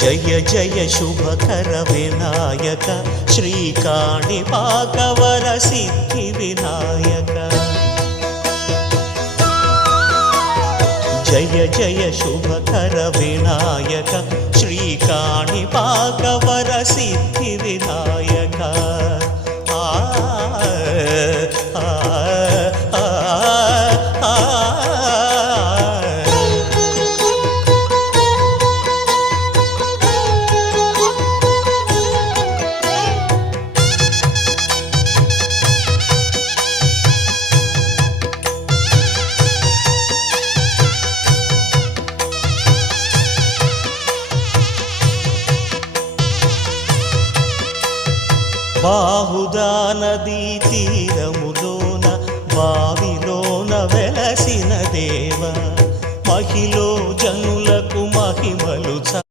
జయ జయ శుభకర వినాయక శ్రీకాణిపాకవర సిద్ధి వినాయక జయ జయ శుభకర వినాయక శ్రీకాణిపాకవర సిద్ధి వినాయక బాహుదా నదీ తీరములోన బావిలోన వెలసిన దేవ